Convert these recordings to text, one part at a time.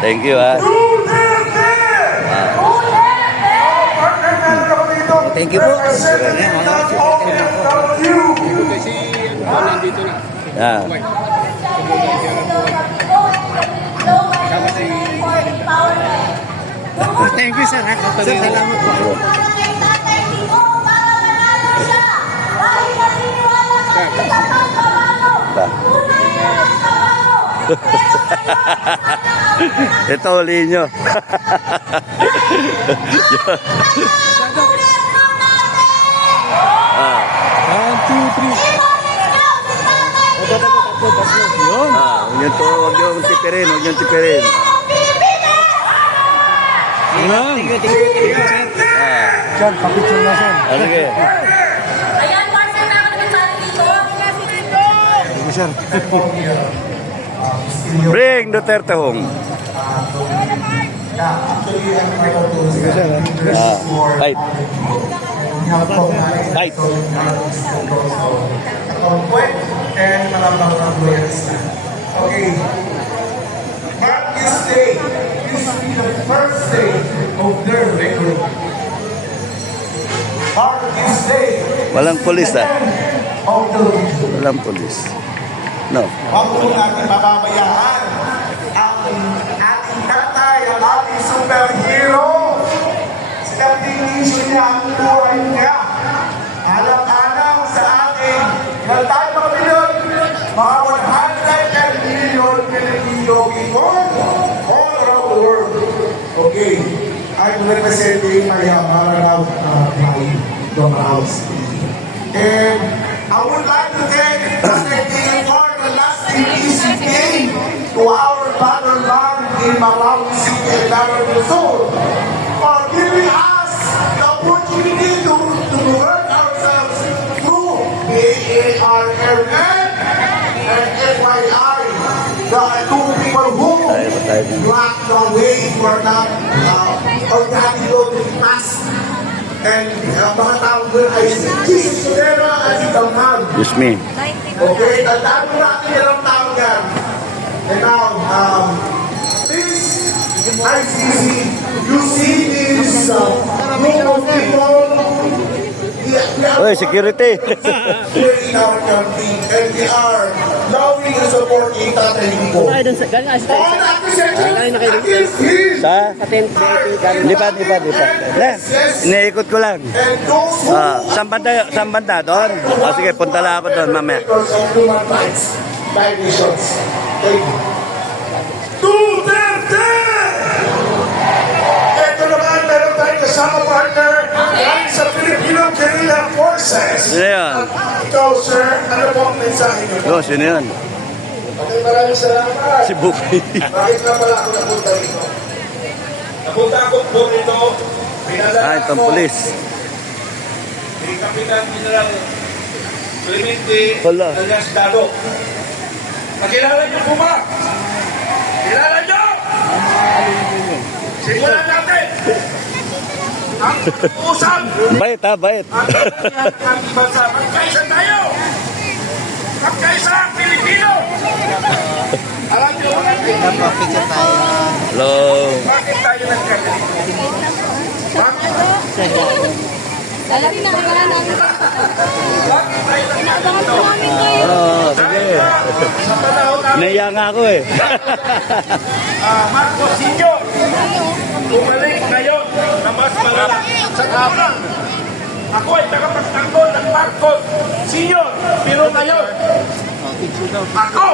Thank you, ha. Thank you po. Yeah. Thank you, sir. Sir, salamat po. Ito, uli nyo. One, two, three. Yun. Huwag yung tipirin, huwag yung tipirin. Yan. Sir, papicture na, sir. Sige. Ayan, Marcel, naman naman sa akin dito. Thank you, sir. Bring Duterte home. Right. Right. And Malambang okay. Mark this day. This will be the first day of their record. Mark this day. Walang polis, ah. Of the region. Walang polis. No. Huwag po natin mababayaan ang ating tatay, ang ating superhero. Sinatinisyo niya ang buhay niya. Alam-alam sa ating na tayo mga Pinoy, mga 100 million Filipino people all around the world. Okay, I'm representing my Maranao from house. And I would like to thank President for the last easy game to our fatherland in Malawi City and Davao del Sur for giving us the opportunity to govern ourselves through AARMN and FYI, the two people who blocked the way for that law to be passed. And mga tao doon ay si Jesus Sudera at si Damag. Yes, me. Okay, tandaan mo natin yung tao yan. And now, this ICC, you see this group of people, Oy, security. here in our country, and they are loving and supporting Tatay Nico. All accusations against him. Sa? Hindi pa. Iniikot ko lang. And those who Saan banda? Doon? Sige, punta lang ako doon, mamaya. of human rights violations. Thank you. Duterte! Ito naman, meron tayong kasama partner galing sa Filipino Guerrilla Forces. Sino yan? Ikaw, sir, ano po ang mensahe niyo? Sino yan? Okay, maraming salamat. Si Buki. Bakit na pala ako napunta rito? Napunta ako po rito. Itong pulis. Ni Kapitan General Clemente Wala. Alasdado. Nakilala niyo po ba? Kilala niyo? Simulan natin! Ang usap! Bait, ha? Bait. Ang kanya ng ating bansa. Magkaisa tayo! Magkaisa ang Pilipino! Alam niyo Hello. bakit tayo nagkaganito? Bakit? Dalawi na kaya namin. Bakit tayo nagkaganito? Sige. Sa panahon namin, Naiya nga ako, eh. Marcos Sr. Bumalik ngayon na mas malala sa kapang. Ako ay nakapagtanggol ng Marcos Sr. Pero ngayon, ako,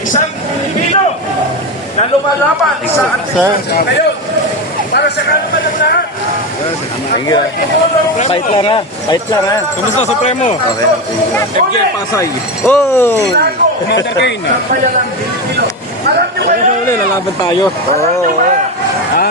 isang Pilipino na lumalaban sa anti-fascist ngayon para sa kanuman ng lahat. Thank you. Fight lang, ha? Fight lang, ha? Kamusta, Supremo? Okay. FJ Pasay. Oh! Commander Kane. Payalang Pilipino. Alam niyo ba Ano yan? uli, lalaban tayo. Oo.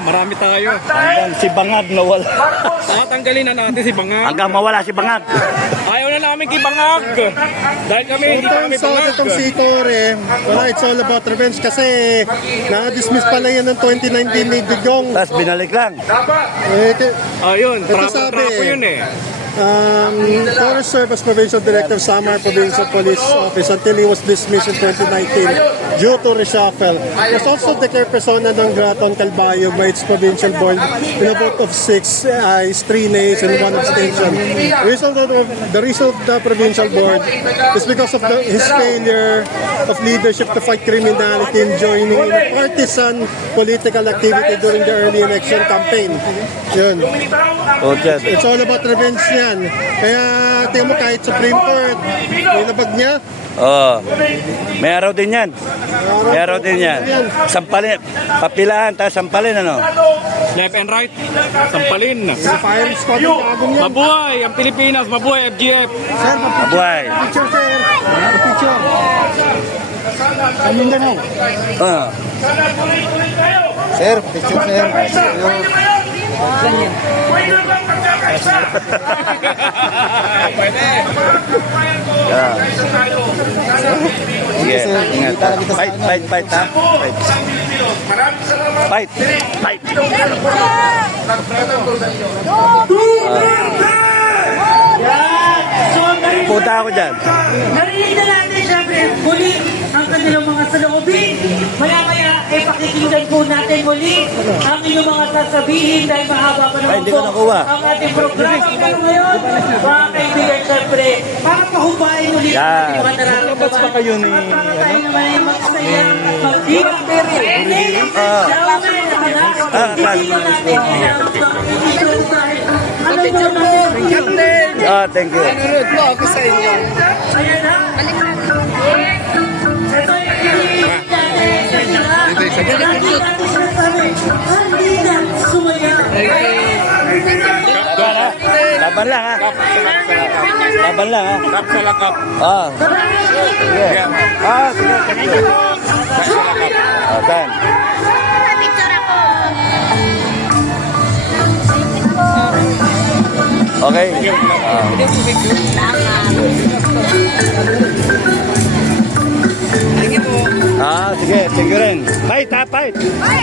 Marami tayo. Hanggang si Bangag nawala. Marcos, Tatanggalin na natin si Bangag. Hanggang mawala si Bangag. Ayaw na namin kay Bangag. Dahil kami hindi pa kami So, Bangag. itong si Tore, wala, it's all about revenge kasi na-dismiss pala yan ng 2019 ni Digong. Tapos binalik lang. dapat Ayun, Ito trapo sabi yun eh. Torres served as Provincial Director of Samar Provincial Police Office until he was dismissed in 2019 due to reshuffle. He was also declared persona non grata on Calbayog by its provincial board in a vote of 6 ayes, 3 nays, and 1 abstention. The reason of the provincial board is because of his failure of leadership to fight criminality and joining in a partisan political activity during the early election campaign. Yun. O, dyan. It's all about revenge yan. Kaya tingnan mo kahit Supreme Court, nilabag niya. Oh, may araw din yan. May araw din yan. Sampalin, papilaan, tapos sampalin, ano? Left and right. Sampalin. Fire squad ng agong yan. Mabuhay ang Pilipinas. Mabuhay FGF. Sir, Abuhay. picture, sir. Picture. Ayun din, Ah. Sir, picture, sir. Yeah. Sige, ingat ha. Fight, fight, fight ha. Fight. Fight. Fight. Punta ako dyan. Narinig na natin siyempre muli ang kanilang mga saloobin. Maya-maya pakikinggan po natin muli ang inyong mga sasabihin dahil mahaba pa Ay, naman hindi ko nakuha. ang ating programa. Pero ngayon, mga kaibigan siyempre, para pahubayin muli ang Yan. ating mga nararamdaman. Para tayo naman ay magsaya at magdiba. Ah, thank you. Ayan na. Ito yung sumaya. Laban lang ha. Laban lang ha. Kap sa lakap. Ah. Sige. Ah, sige. Sige. Ah, Dan. Picture ako. Okay. Ah, sige. Sige rin. Fight ha, fight. Ay,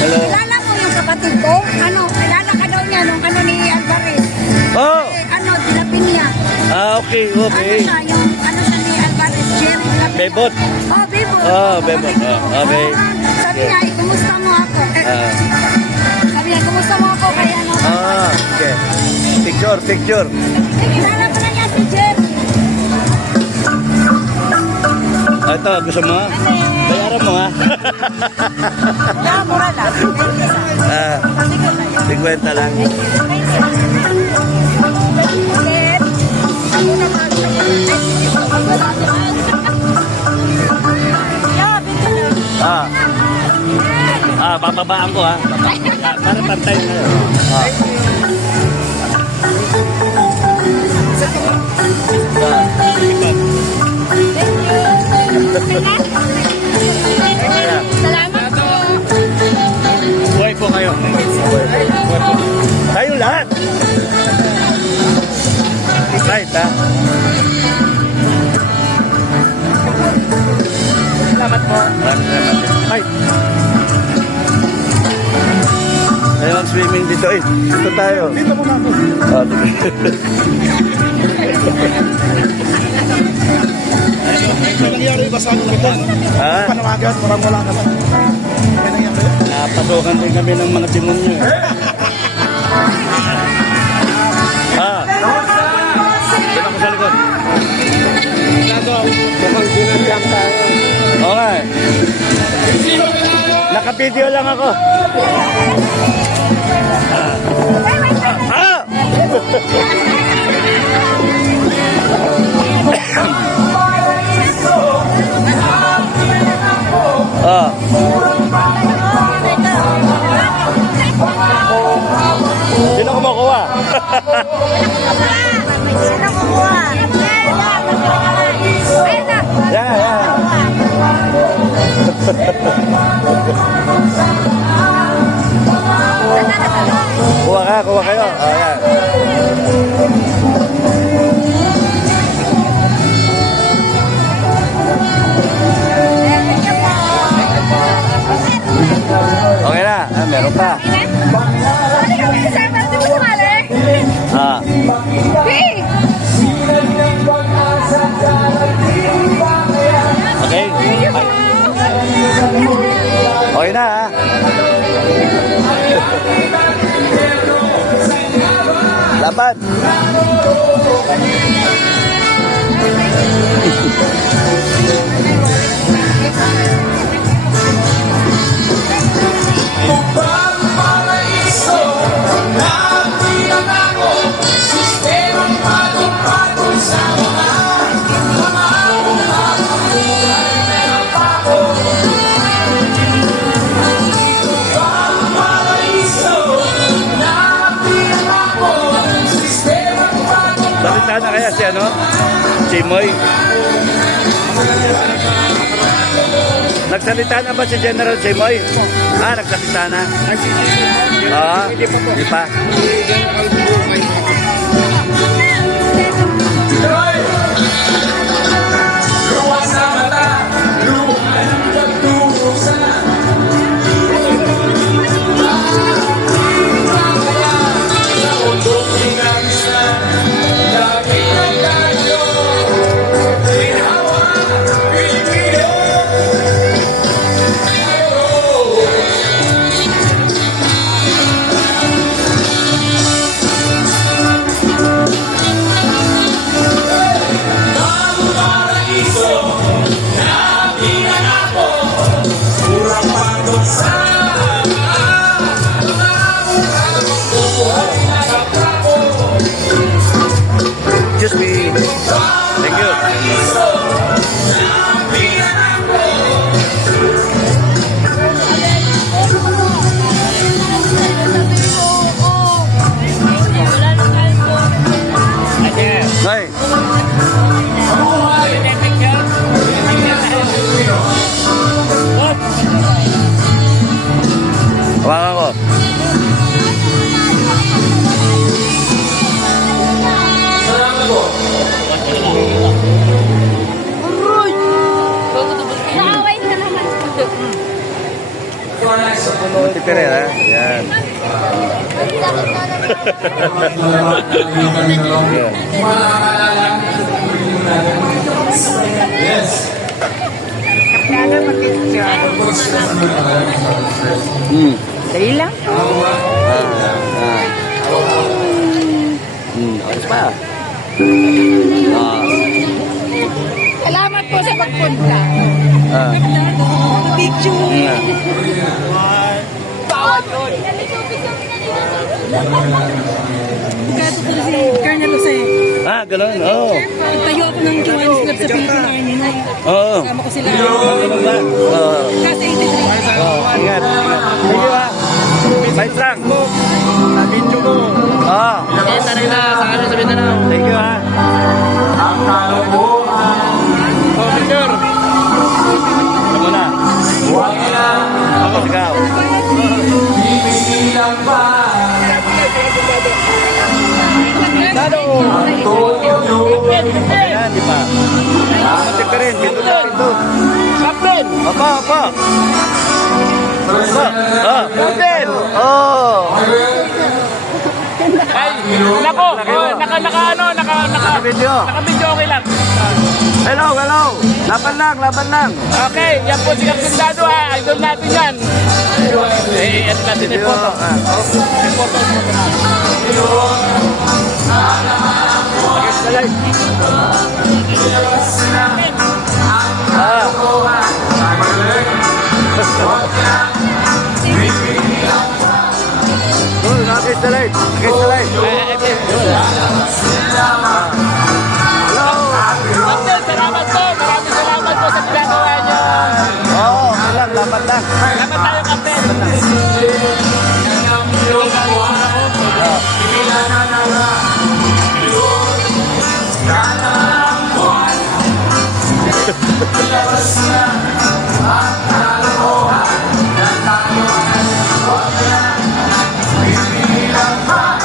Hello. kilala mo yung kapatid ko? Ano, kilala ka daw niya nung ano ni Alvarez. Oh. Ano, dilapin niya. Ah, okay, Ano okay. siya, yung ano siya ni Alvarez, Jerry dilapin. Bebot. Oh, Bebot. Oh, Bebot. Oh, okay. Sabi niya, kumusta mo ako? Ah. Sabi niya, kumusta mo ako? Kaya ano, Ah, okay. Picture, picture. kilala mo na niya si Jerry. Ah, ito, gusto mo? Bayaran mo ha. Yeah, mura lang. Ah, 50 lang. Ako naman. Yeah, bigla na. Ah. Ah, bababaan ko ha. Ah, para pantay na yun. Ah. Salamat po. Buhay po kayo. Buhay po. Kayo lahat. Right ha. Salamat po. Maraming salamat. Hi. Tayo mag-swimming dito eh. Dito tayo. Dito po ako. Ah, Nangyari ba sa amin ito? ha? Panawagan, parang wala ka ba? May nangyari? Napasukan din kami ng mga demonyo. Ah. Doon ako sa likod. Mukhang ginagyan tayo. Oo nga eh. Naka-video lang ako. Ah! Ah. Sino kumukuha? Sino kumuha? Yan, yan. Kuha ka, kuha kayo. Oh, yan. Okay na ha. Laban. Salita na kaya si ano? Si Moy. Nagsalita na ba si General Simoy? Ah, nagsalita na. Oo, di pa. Just me. Thank you. Hey. Hawakan ko. Naaway na naman. Munti pere ha. Yan. Dali lang. Ayos pa. Salamat po sa pagpunta. Picture. Gato ko si Colonel Jose. Ah, ganun. Oo. Tayo ako ng Kiwanis Club sa Philippine Army. Oo. Kasama ko sila. Oo. Kasi 83. Oo. Ingat. Thank you ha. Fight lang. Video mo. Oo. Ito rin na, sa kanan sabihin na lang. Thank you ha. Oh, Victor. Ano muna? Ako sigaw. Ayan, di ba? Matik ka rin. Pindot na pindot. Captain! Opo, opo. Opo. Oh. Captain! Oh. Ay, nako, Video. naka-video okay lang. Hello, hello. Laban lang, laban lang. Okay, yan po si Captain Dado ha, idol natin yan. Eh, ano natin yung photo. Yung photo. Nakis the light. Nakis the light. Captain, salamat po. Maraming salamat po sa ginagawa niyo. Oo, lang, laban lang. Salamat tayo, Captain.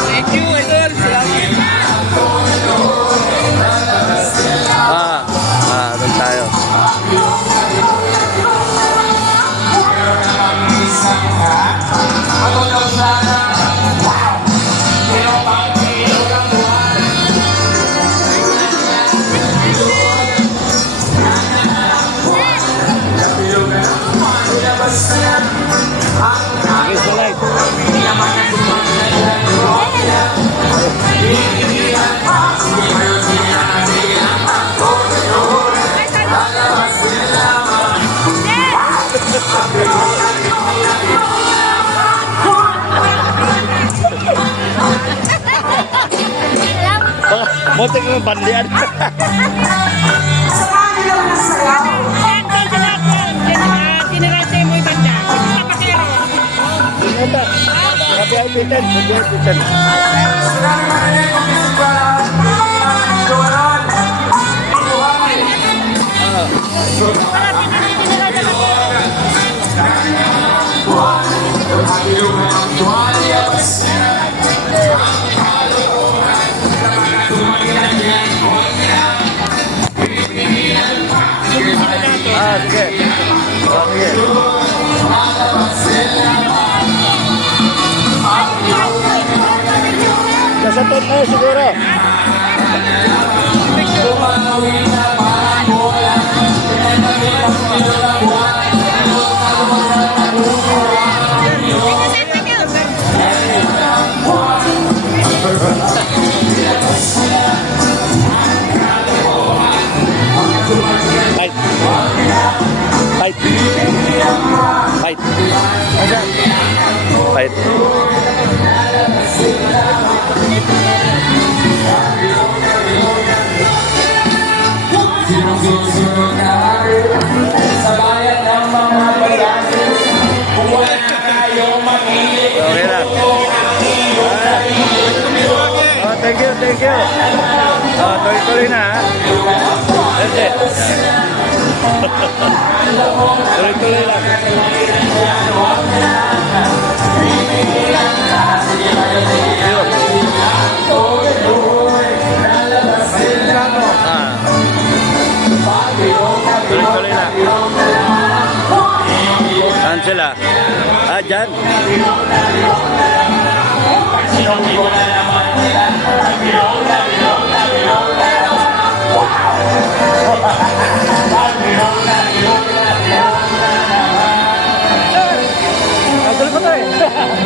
Thank you, idol. Doon tayo. Buti ko bandian. Tapi ay pitan, pitan. Ah, sige. Okay. Nasa tot na siguro. Fight. Fight. Fight. Fight. Okay lang. Oh, thank you, thank you. Oh, tuloy-tuloy na, ha? That's it. Tuloy-tuloy lang. Tuloy-tuloy lang. Saan sila? Ah, dyan.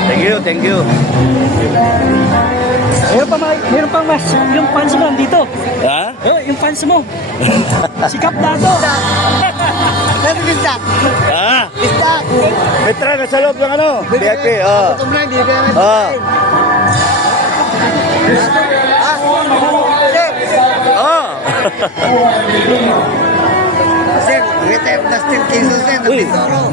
Thank you, thank you. Meron pang mas, yung fans mo nandito. Ha? Yung fans mo. Sikap Dado. Pero bisdak. Ah, Bisdak. Petra, nasa loob ng ano? VIP, oh. Gutom lang, hindi ka naman. Oh. Oh. Sir, retail plastic cases sir, Uy. Toro.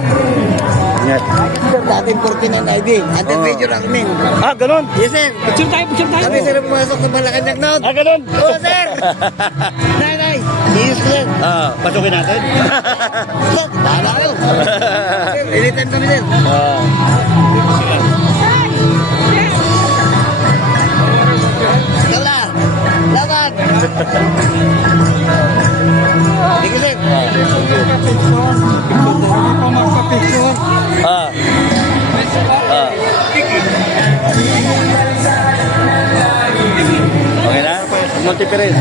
Ingat. Sir, dating 49 ID. Ating major ang ning. Ah, ganun? Yes, sir. Picture tayo. Kami sir pumasok sa Malacanang noon. Ah, ganun? Oo, sir. Nay. Yes, sir. Ah, pasukin natin. Sir, bahala kayo. Sir, anytime kami, sir. Ah. Lola, laban. Thank you, sir. Ah. Ah. Okay na? Munti pa rin.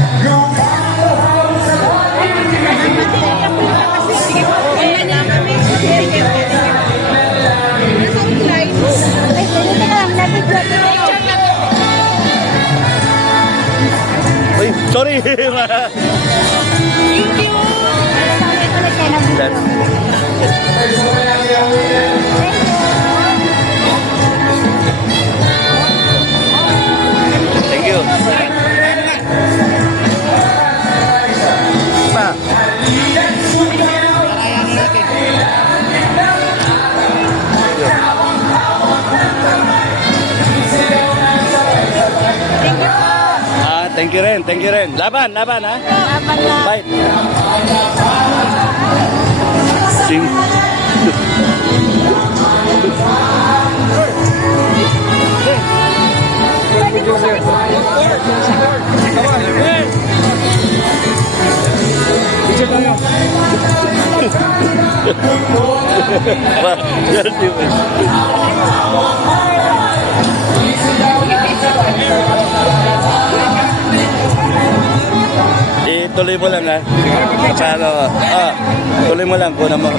Uy, sorry. Thank you. Thank you. Pa. Ah, thank you rin, thank you rin. Laban, ha? Laban na. Fight. Sing. Ba, yan yun. Tuloy mo lang, ha? Paano? Ah, tuloy mo lang. Kunan mo.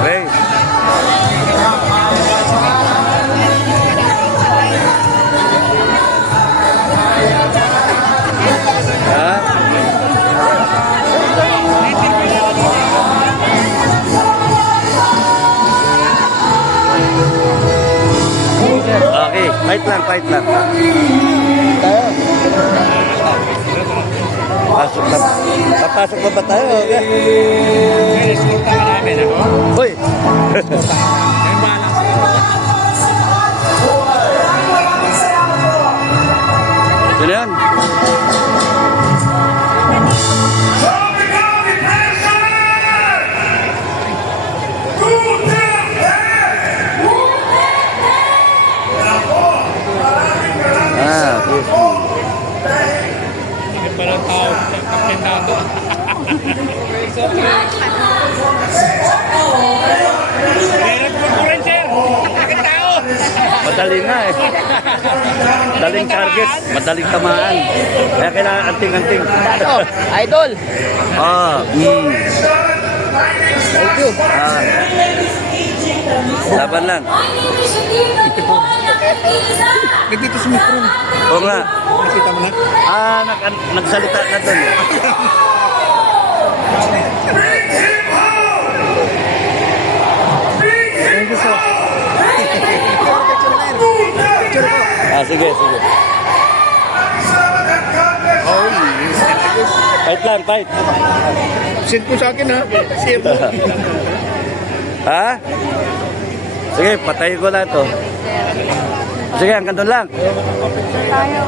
Okay. Ha? Okay, fight lang, fight lang. Tayo. Pasok na. Papasok na ba tayo? Okay. Hoy! Sino yan? Ah, madali nga eh. Madaling target, madaling tamaan. Kaya kailangan anting-anting. Idol! Ah, Thank you. Ah. Laban lang. Nagdito si Mikron. Oo nga. Nakita mo na? Ah, nagsalita na doon. Thank you, sir. Ah, sige, sige. Fight lang, fight. Send po sa akin, ha? Share mo. Ha? Sige, patayin ko na to. Sige, hanggang doon lang.